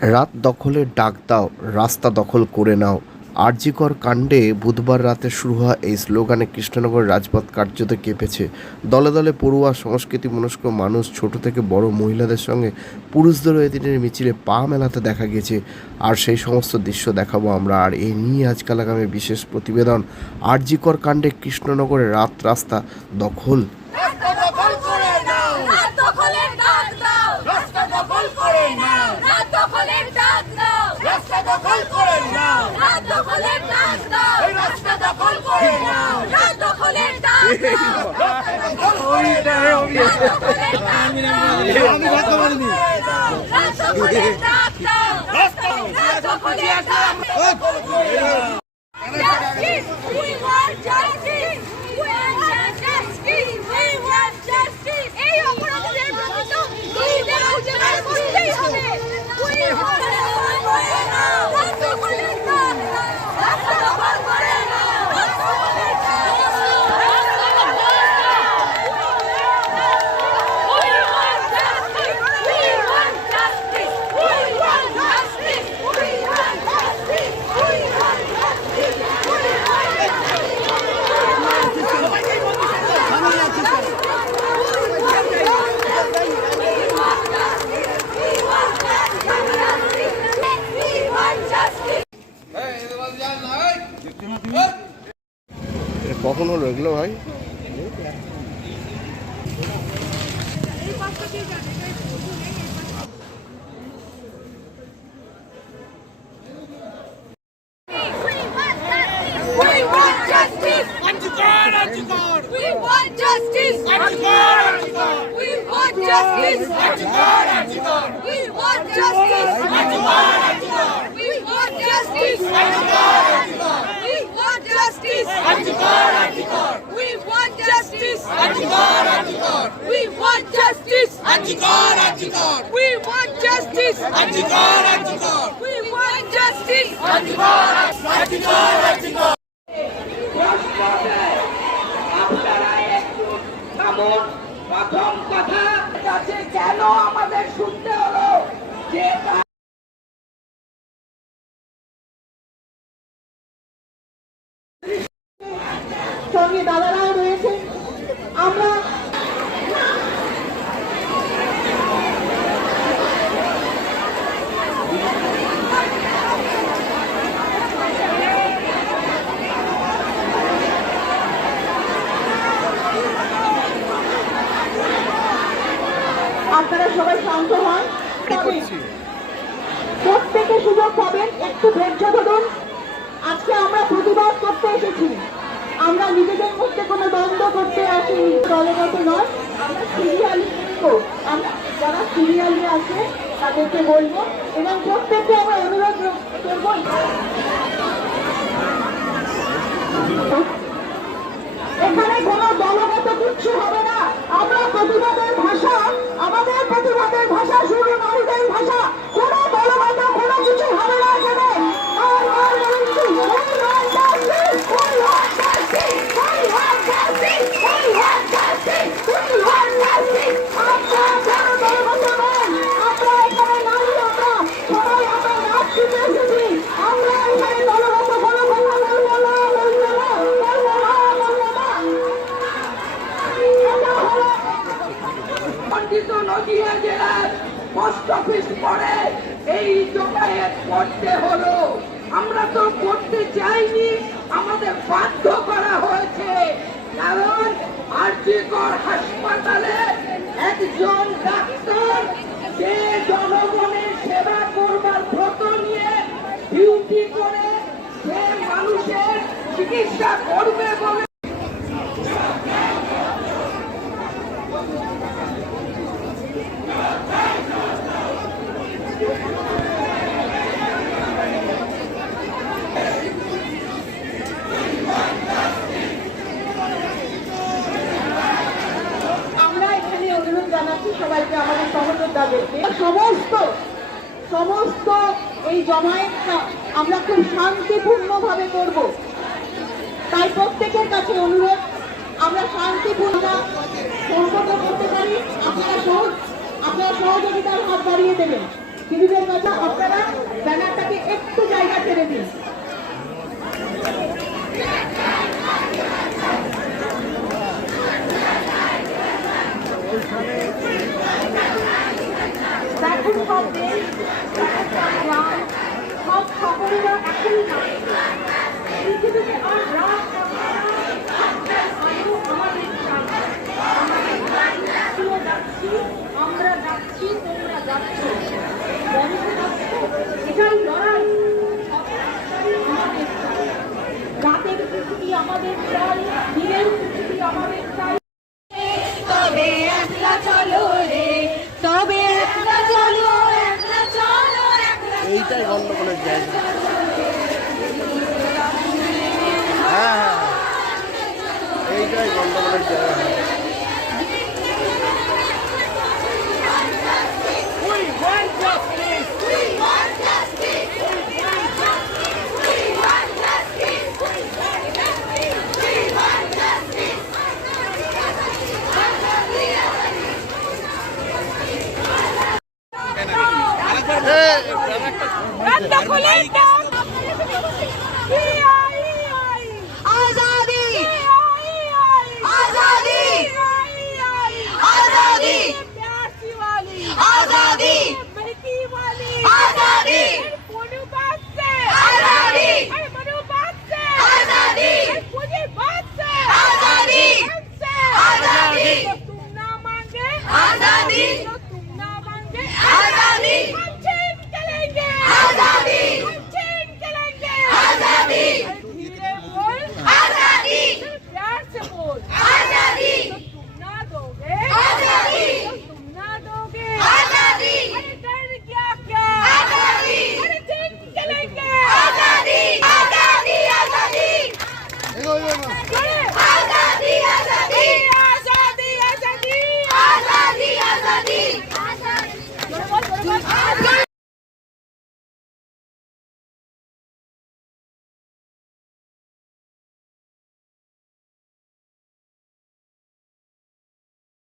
রাত দখলের ডাক দাও রাস্তা দখল করে নাও। আরজিকর কাণ্ডে বুধবার রাতে শুরু হওয়া এই স্লোগানে কৃষ্ণনগর রাজপথ কার্যত কেঁপেছে। দলে দলে পড়ুয়া সংস্কৃতি মনস্ক মানুষ ছোট থেকে বড় মহিলাদের সঙ্গে পুরুষদেরও এদিনের মিছিলে পা মেলাতে দেখা গেছে। আর সেই সমস্ত দৃশ্য দেখাবো আমরা। আর এই নিয়ে আজকাল আগামী বিশেষ প্রতিবেদন। আরজিকর কাণ্ডে কৃষ্ণনগরের রাত রাস্তা দখল রাস্তা দখল করে নাও রাত দখলের ডাক দাও রাস্তা দখল করে নাও রাত দখলের ডাক দাও রাস্তা দখল করে নাও। রাত দখলের ডাক দাও। এই রাস্তা দখল করে নাও। রাত দখলের ডাক দাও। রাস্তা দখল করে রাত দখলের ডাক দাও। রাত দখলের ডাক দাও। রাস্তা রাত দখলের ডাক দাও। Justice! We want justice! এগুলো ভাই We want justice! justice! RG Kar RG Kar We want justice! RG Kar RG Kar We want justice! RG Kar RG Kar We want justice! RG Kar RG Kar We want justice! RG Kar RG Kar RG Kar আপনারা একটু থামুন প্রথম কথা আছে কেন আমাদের শুনতে হলো যে সুযোগ পাবেন, একটু ধৈর্য ধরুন। আজকে আমরা প্রতিবাদ করতে এসেছি। আমরা নিজেদের মধ্যে কোনো দ্বন্দ্ব করতে আসিনি দলগত নয়। আমরা সিরিয়ালি আমরা যারা সিরিয়ালি আছে, তাদেরকে বলব, এবং প্রত্যেককে আমরা অনুরোধ করব। এখানে কোনো দলগত কিচ্ছু হবে না। আমরা প্রতিবাদের ভাষা, আমাদের প্রতিবাদের ভাষা শুধু নারীদের নদিয়া জেলার পোস্ট অফিস পরে এই জমায়েত করতে হলো। আমরা তো করতে চাইনি, আমাদের বাধ্য করা হয়েছে। কারণ আরজিকর হাসপাতালে একজন ডাক্তার, যে জনগণের সেবা করবার ব্রত নিয়ে ডিউটি করে, সে মানুষের চিকিৎসা করবে বলে আমরা এখানে অনুরোধ জানাচ্ছি সবাইকে আমাদের সহযোদ্ধাদেরকে। সমস্ত সমস্ত এই জমায়েতটা আমরা খুব শান্তিপূর্ণভাবে করব। তাই প্রত্যেকের কাছে অনুরোধ তার হাত বাড়িয়ে দেবেন। আপনারা ব্যানারটাকে একটু জায়গা ছেড়ে দিন। Vamos a ver. বন্ধ খুলে